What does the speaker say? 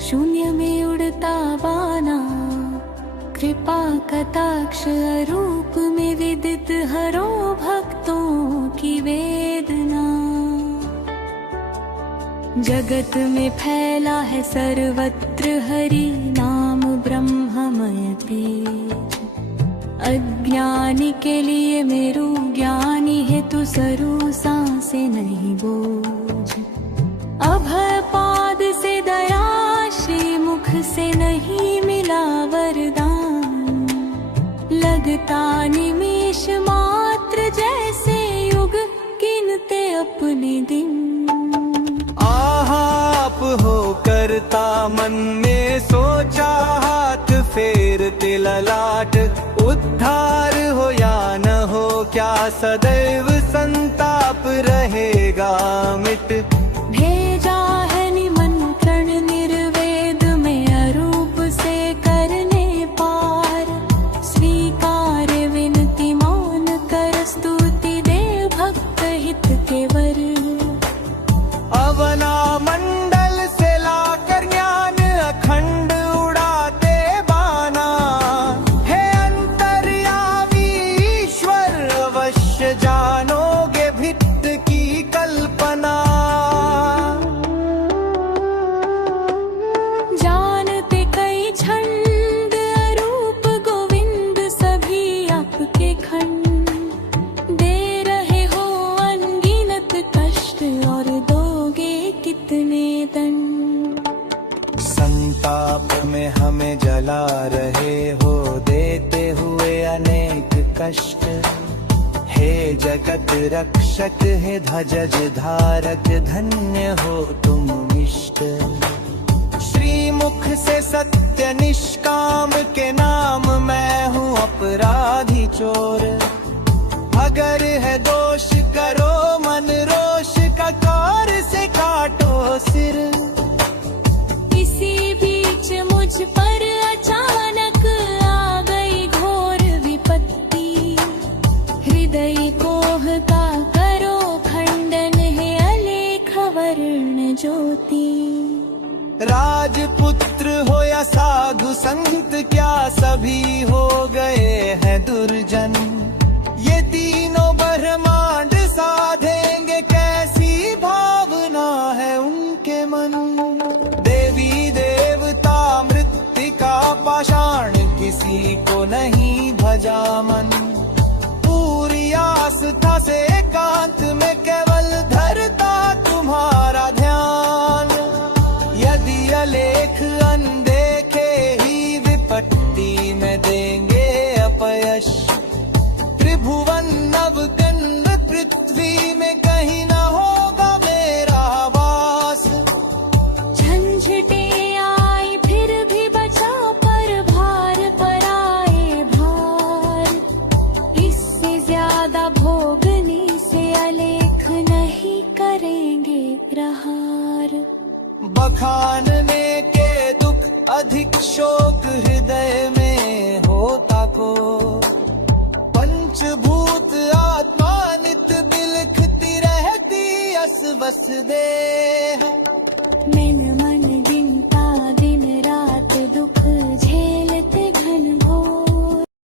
शून्य में उड़ता बाना, कृपा कटाक्ष रूप में विदित हरो भक्तों की वेदना। जगत में फैला है सर्वत्र हरि नाम ब्रह्ममय तेज। अज्ञानी के लिए मेरु, ज्ञानी है तू सरू सांसे नहीं बोझ। अभय पाद से दया, श्री मुख से नहीं मिला वरदान। लगता निमेष मात्र जैसे युग गिनते अपने दिन। आप हो करता मन में सोचा, हाथ फेरते ललाट। उद्धार हो या न हो क्या सदैव संताप रहेगा मिट। भेजा है निमंत्रण निर्वेद में अरूप से करने पार। स्वीकार विनती मान कर स्तुति दे भक्त हित के वर। अवना मंडल से लाकर ज्ञान अखंड उड़ाते बाना। हे अंतर्यामी ईश्वर अवश्य जानोगे भित्त की कल्पना। जानते कई छंद अरूप गोविंद सभी आपके खंड। दे रहे हो अनगिनत कष्ट और दोगे कितने दंड। संताप में हमें जला रहे हो, देते हुए अनेक कष्ट। हे जगत रक्षक है ध्वज धारक, धन्य हो तुम इष्ट। श्री मुख से सत्य निष्काम के नाम मैं हूँ अपराधी चोर। अगर है दोष करो मन रोष का, कार से काटो सिर। इसी बीच मुझ पर अचानक आ गई घोर विपत्ति। हृदय कोह का करो खंडन, है अलेख वर्ण ज्योति। राजपुत्र हो या साधु संत, क्या सभी हो गए हैं दुर्जन। ये तीनों ब्रह्मांड साधेंगे, कैसी भावना है उनके मन। देवी देवता मृत्तिका पाषाण, किसी को नहीं भजा मन। पूरी आस्था से एकांत में केवल धरता तुम्हारा ध्यान। यदि अलेख अनदेखे ही विपत्ति में देंगे अपयश। त्रिभुवन नवकंड पृथ्वी में कहीं न होगा मेरा वास। झंझटे आई फिर भी बचा, पर भार पर आए भार। इससे ज्यादा भोगने से अलेख नहीं करेंगे प्रहार। बखानने के दुख अधिक शोक हृदय में होता को। पंचभूत आत्मा नित बिलखती रहती, अस बस देह।